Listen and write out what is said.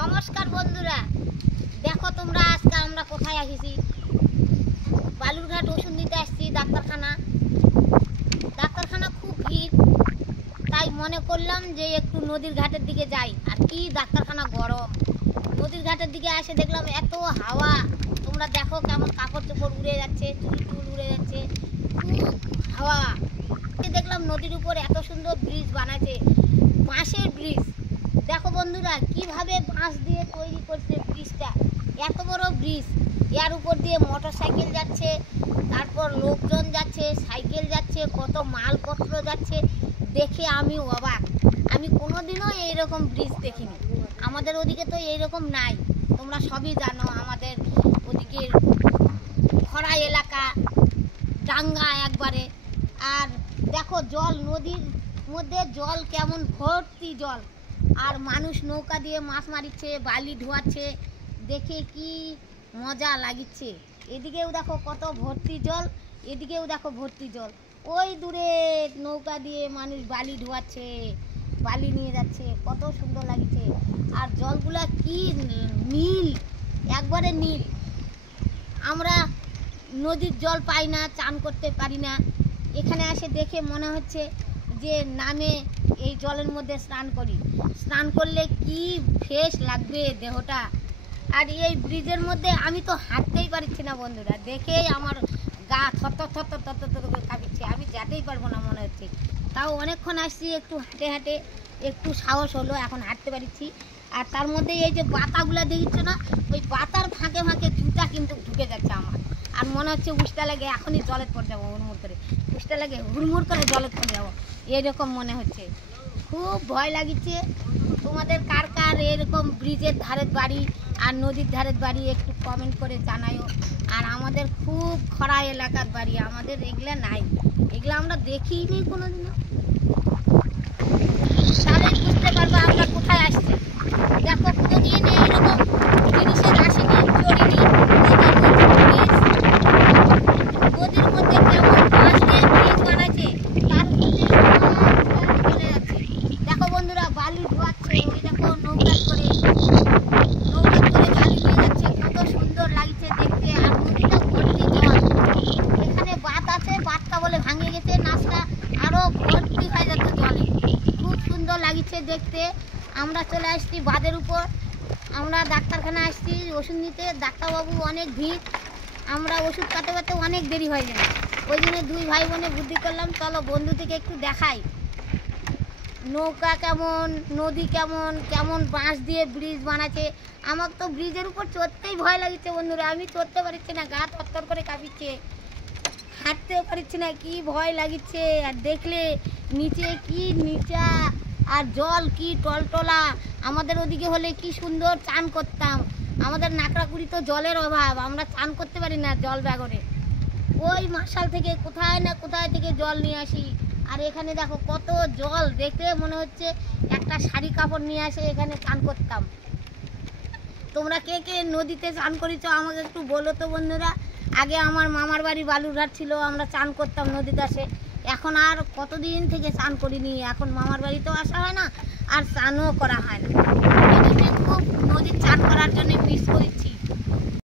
নমস্কার বন্ধুরা, দেখো তোমরা আজকে আমরা কোথায় আসিছি। বালুরঘাট ওষুধ নিতে আসছি। ডাক্তারখানা খুব ভিড়, তাই মনে করলাম যে একটু নদীর ঘাটের দিকে যাই। আর কি ডাক্তারখানা গরম, নদীর ঘাটের দিকে এসে দেখলাম এত হাওয়া। তোমরা দেখো কেমন কাপড় চোপড় উড়ে যাচ্ছে, চুল উড়ে যাচ্ছে, খুব হাওয়া। দেখলাম নদীর উপর এত সুন্দর ব্রিজ বানাচ্ছে, বাঁশের ব্রিজ। দেখো বন্ধুরা কিভাবে বাঁশ দিয়ে তৈরি করছে ব্রিজটা, এত বড় ব্রিজ। এর উপর দিয়ে মোটর সাইকেল যাচ্ছে, তারপর লোকজন যাচ্ছে, সাইকেল যাচ্ছে, কত মালপত্র যাচ্ছে। দেখে আমি অবাক, আমি কোনোদিনও এইরকম ব্রিজ দেখিনি। আমাদের ওদিকে তো এইরকম নাই, তোমরা সবই জানো। আমাদের ওদিকের খরা এলাকা, ডাঙ্গা একবারে। আর দেখো জল, নদীর মধ্যে জল কেমন ভর্তি জল, আর মানুষ নৌকা দিয়ে মাছ মারিচ্ছে, বালি ধোয়াচ্ছে, দেখে কি মজা লাগিচ্ছে। এদিকেও দেখো কত ভর্তি জল, এদিকেও দেখো ভর্তি জল। ওই দূরে নৌকা দিয়ে মানুষ বালি ধোয়াচ্ছে, বালি নিয়ে যাচ্ছে, কত সুন্দর লাগছে। আর জলগুলা কি নীল, একবারে নীল। আমরা নদীর জল পাই না, চান করতে পারি না। এখানে এসে দেখে মনে হচ্ছে যে নামে এই জলের মধ্যে স্নান করি। স্নান করলে কি ফ্রেশ লাগবে দেহটা। আর এই ব্রিজের মধ্যে আমি তো হাঁটতেই পারছি না বন্ধুরা, দেখেই আমার গা থর করে কাঁপিচ্ছে। আমি যেতেই পারবো না মনে হচ্ছে। তাও অনেকক্ষণ আসছি, একটু হাঁটে হাঁটে একটু সাহস হলো, এখন হাঁটতে পারছি। আর তার মধ্যে এই যে বাতাগুলো দেখছ না, ওই বাতার ফাঁকে ফাঁকে জুতা কিন্তু ঢুকে যাচ্ছে আমার। আর মনে হচ্ছে উষ্টা লাগে এখনই জলে পড়ে যাবো, হুড়মুড় করে উষ্টা লাগে, হুড়মুড় করে জলে পড়ে যাবো, এরকম মনে হচ্ছে। খুব ভয় লাগিচ্ছে। তোমাদের কার কার এরকম ব্রিজের ধারের বাড়ি আর নদীর ধারের বাড়ি একটু কমেন্ট করে জানায়ও। আর আমাদের খুব খরা এলাকার বাড়ি, আমাদের এগুলা নাই, এগুলো আমরা দেখিনি কোনোদিনও। তাহলে বুঝতে পারবো আমরা কোথায় আসছি। দেখো কোনোদিন এইরকম জিনিসের আসেনি, চড়িনি। নদীর মধ্যে কেমন বাঁশ দিয়ে ব্রিজ বানাচ্ছে, তার মধ্যে চলে যাচ্ছে। দেখো বন্ধুরা বালি ধোয়াচ্ছে, ওই দেখো নৌকা করে বালি নিয়ে যাচ্ছে, কত সুন্দর লাগছে দেখতে। আর নদীটা ভর্তি জল, এখানে বাঁধ আছে, বাঁধটা বলে ভাঙে গেছে, নাচটা আরো ভর্তি হয়ে যাচ্ছে জলে। খুব সুন্দর লাগছে দেখতে। আমরা চলে আসছি বাঁধের উপর, আমরা ডাক্তারখানা আসছি ওষুধ নিতে। ডাক্তারবাবু অনেক ভিড়, আমরা ওষুধ কাটাতে অনেক দেরি হয়ে যায়। ওই জন্য দুই ভাই বোনে বুদ্ধি করলাম, চলো বন্ধু থেকে একটু দেখাই নৌকা কেমন, নদী কেমন, কেমন বাঁশ দিয়ে ব্রিজ বানাচ্ছে। আমার তো ব্রিজের উপর চড়তেই ভয় লাগছে বন্ধুরা, আমি চড়তে পারছি না, গা থরথর করে কাঁপিচ্ছে, হাঁটতেও পারছি না, কি ভয় লাগছে। আর দেখলে নিচে কি নিচা, আর জল কি টলটলা। আমাদের ওদিকে হলে কি সুন্দর চান করতাম। আমাদের নাকড়াকুড়ি তো জলের অভাব, আমরা চান করতে পারি না জল ব্যাগরে। ওই মার্শাল থেকে কোথায় না কোথায় থেকে জল নিয়ে আসি। আর এখানে দেখো কত জল, দেখে মনে হচ্ছে একটা শাড়ি কাপড় নিয়ে আসে এখানে চান করতাম। তোমরা কে কে নদীতে চান করেছো আমাকে একটু বলো তো বন্ধুরা। আগে আমার মামার বাড়ি বালুরঘাট ছিল, আমরা চান করতাম নদীতে আসে। এখন আর কতদিন থেকে চান করিনি, এখন মামার বাড়িতেও আসা হয় না, আর চানও করা হয় না। খুব নদীর চান করার জন্য মিস করছি।